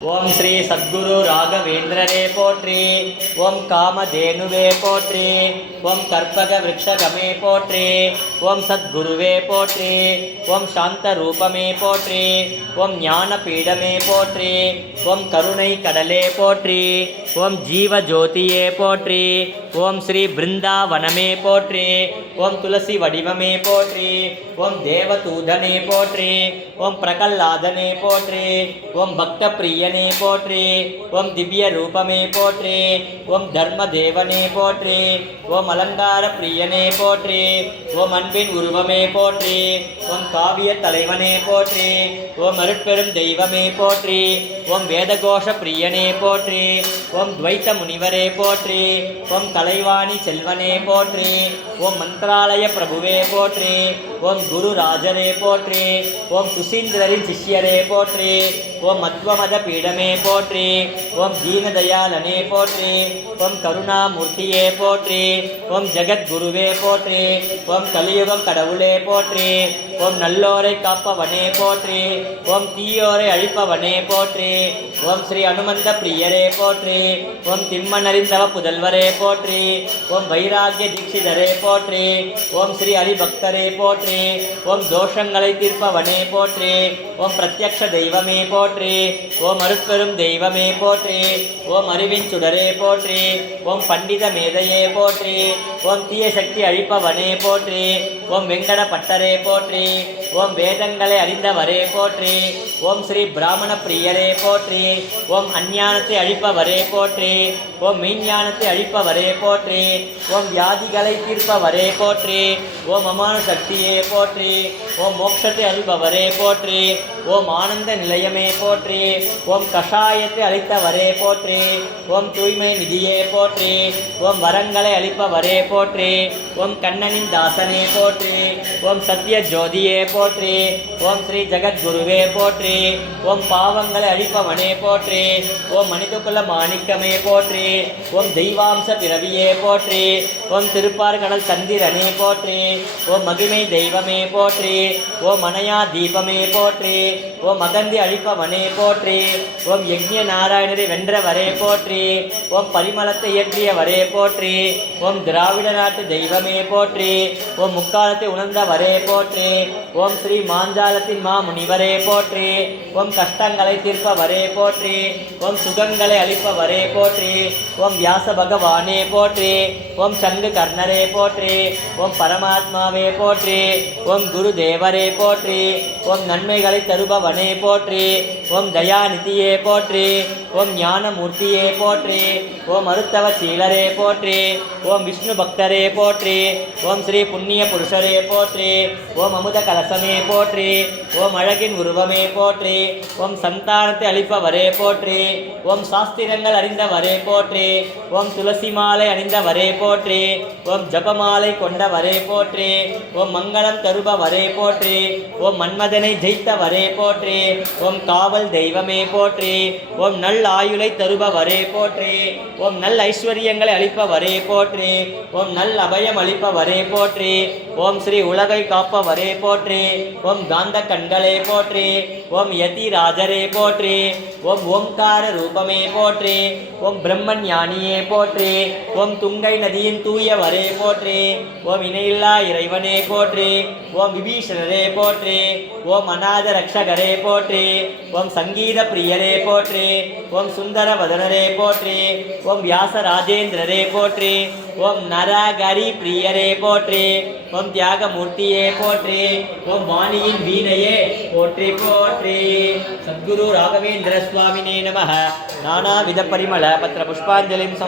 ஓம் ஸ்ரீ சத்குரு ராகவேந்திரரே போற்றி. ஓம் காமதேனுவே போற்றி. ஓம் கற்பக விருட்சகமே போற்றி. ஓம் சத்குருவே போற்றி. ஓம் சாந்த ரூபமே போற்றி. ஓம் ஞான பீடமே போற்றி. ஓம் கருணை கடலே போற்றி. ஓம் ஜீவ ஜோதியே போற்றி. ஓம் ஸ்ரீ பிருந்தாவனமே போற்றி. ஓம் துளசி வடிவமே போற்றி. ஓம் தேவதூதனே போற்றி. ஓம் பிரகல்லாதனே போற்றி. ஓம் பக்த பிரியனே போற்றி. ஓம் திவ்ய ரூபமே போற்றி. ஓம் தர்ம தேவனே போற்றி. ஓம் அலங்கார பிரியனே போற்றி. ஓம் அன்பின் உருவமே போற்றி. ஓம் காவிய தலைவனே போற்றி. ஓம் அருட்பெரும் தெய்வமே போற்றி. ஓம் வேதகோஷ பிரியனே போற்றி. ஓம் துவைத்த முனிவரே போற்றி. ஓம் கலைவாணி செல்வனே போற்றி. ஓம் மந்திராலய பிரபுவே போற்றி. ஓம் குரு ராஜரே போற்றி. ஓம் சுசீந்திரரின் சிஷ்யரே போற்றி. ஓம் மத்வமத பீடமே போற்றி. ஓம் தீனதயாளனே போற்றி. ஓம் கருணாமூர்த்தியே போற்றி. ஓம் ஜெகத்குருவே போற்றி. ஓம் கலியுகம் கடவுளே போற்றி. ஓம் நல்லோரை காப்பவனே போற்றி. ஓம் தீயோரை அழிப்பவனே போற்றி. ஓம் ஸ்ரீ அனுமந்த பிரியரே போற்றி. ஓம் திம்மனறிந்தவ புதல்வரே போற்றி. ஓம் வைராகிய தீட்சிதரே போற்றி. ஓம் ஸ்ரீ ஹரிபக்தரே போற்றி. ஓம் தோஷங்களை தீர்ப்பவனே போற்றி. ஓம் பிரத்யக்ஷ தெய்வமே போற்றி. ஓம் அருட்பெரும் தெய்வமே போற்றி. ஓம் அறிவின் சுடரே போற்றி. ஓம் பண்டித மேதையே போற்றி. ஓம் தீய சக்தி அழிப்பவனே போற்றி. ஓம் வெங்கட பட்டரே போற்றி. ஓம் வேதங்களை அறிந்தவரே போற்றி. ஓம் ஸ்ரீ பிராமண பிரியரே போற்றி. ஓம் அஞ்ஞானத்தை அழிப்பவரே போற்றி. ஓம் மெய்ஞானத்தை அழிப்பவரே போற்றி. ஓம் வியாதிகளை தீர்ப்பவரே போற்றி. ஓம் அமான சக்தியே போற்றி. ஓம் மோட்சத்தை அழிப்பவரே போற்றி. ஓம் ஆனந்த நிலையமே போற்றி. ஓம் கஷாயத்தை அளித்தவரே போற்றி. ஓம் தூய்மை நிதியே போற்றி. ஓம் வரங்களை அளிப்பவரே போற்றி. ஓம் கண்ணனின் தாசனே போற்றி. ஓம் சத்ய ஜோதியே போற்றி. ஓம் ஸ்ரீ ஜெகத்குருவே போற்றி. ஓம் பாவங்களை அழிப்பவனே போற்றி. ஓம் மனிதகுல மாணிக்கமே போற்றி. ஓம் தெய்வாம்ச பிறவியே போற்றி. ஓம் திருப்பார்கடல் சந்திரனே போற்றி. ஓம் மகிமை தெய்வமே போற்றி. ஓம் மனையா தீபமே போற்றி. ஓம் மகந்தி அழிப்பவனே போற்றி. ஓம் யக்ஞ நாராயணரை வென்றவரே போற்றி. ஓம் பரிமளத்தை இயற்றியவரே போற்றி. ஓம் திராவிட நாட்டு தெய்வமே போற்றி. ஓம் முக்காலத்தை உணர்ந்தவரே போற்றி. ஓம் ஸ்ரீ மாஞ்சாலத்தின் மாமுனிவரே போற்றி. ஓம் கஷ்டங்களை தீர்ப்பவரே போற்றி. ஓம் சுகங்களை அளிப்பவரே போற்றி. ஓம் வியாச பகவானே போற்றி. ஓம் சங்கு கர்ணரே போற்றி. ஓம் பரமாத்மாவே போற்றி. ஓம் குரு தேவரே போற்றி. ஓம் நன்மைகளை தருபவனே போற்றி. ஓம் தயாநிதியே போற்றி. ஓம் ஞானமூர்த்தியே போற்றி. ஓம் அருத்தவ சீலரே போற்றி. ஓம் விஷ்ணு பக்தரே போற்றி. ஓம் ஸ்ரீ புண்ணிய புருஷரே போற்றி. ஓம் அமுத கலசமே போற்றி. ஓம் அழகின் உருவமே போற்றி. ஓம் சந்தானத்தை அளிப்பவரே போற்றி. ஓம் சாஸ்திரங்கள் அறிந்தவரே போற்றி. ஓம் துளசி மாலை அணிந்தவரே போற்றி. ஓம் ஜபமாலை கொண்டவரே போற்றி. ஓம் மங்களம் தருபவரே போற்றி. ஓம் மன்மதனை ஜெயித்தவரே போற்றி. ஓம் காவல் தெய்வமே போற்றி. ஓம் நல் ஆயுளை தருபவரே போற்றி. ஓம் நல் ஐஸ்வர்யங்களை அளிப்பவரே போற்றி. ஓம் நல் அபயம் அளிப்பவரே போற்றி. ஓம் ஸ்ரீ உலகை காப்பவரே போற்றி. ஓம் காந்த கண்களே போற்றி. ஓம் யதி ராஜரே போற்றி. ஓம் ஓம்கார ரூபமே போற்றி. ஓம் பிரம்மன் ஞானியே போற்றி. ஓம் துங்கை நதியின் தூயவரே போற்றி. ஓம் இணையில்லா இறைவனே போற்றி. ஓம் விபீஷணரே போற்றி. ஓம் அநாத ரக்ஷகரே போற்றி. ஓம் சங்கீத பிரியரே போற்றி. ஓம் சுந்தர வதனரே போற்றி. ஓம் வியாச ராஜேந்திரரே போற்றி. ஓம் நரகரி பிரியரே போற்றி. ஓம் தியாகமூர்த்தியே போற்றி. ஓம் வாணியின் வீணையே போற்றி போற்றி. சத்குரு ராகவேந்திர சுவாமினே நமः. நானாவித பரிமள பத்திர புஷ்பாஞ்சலிம்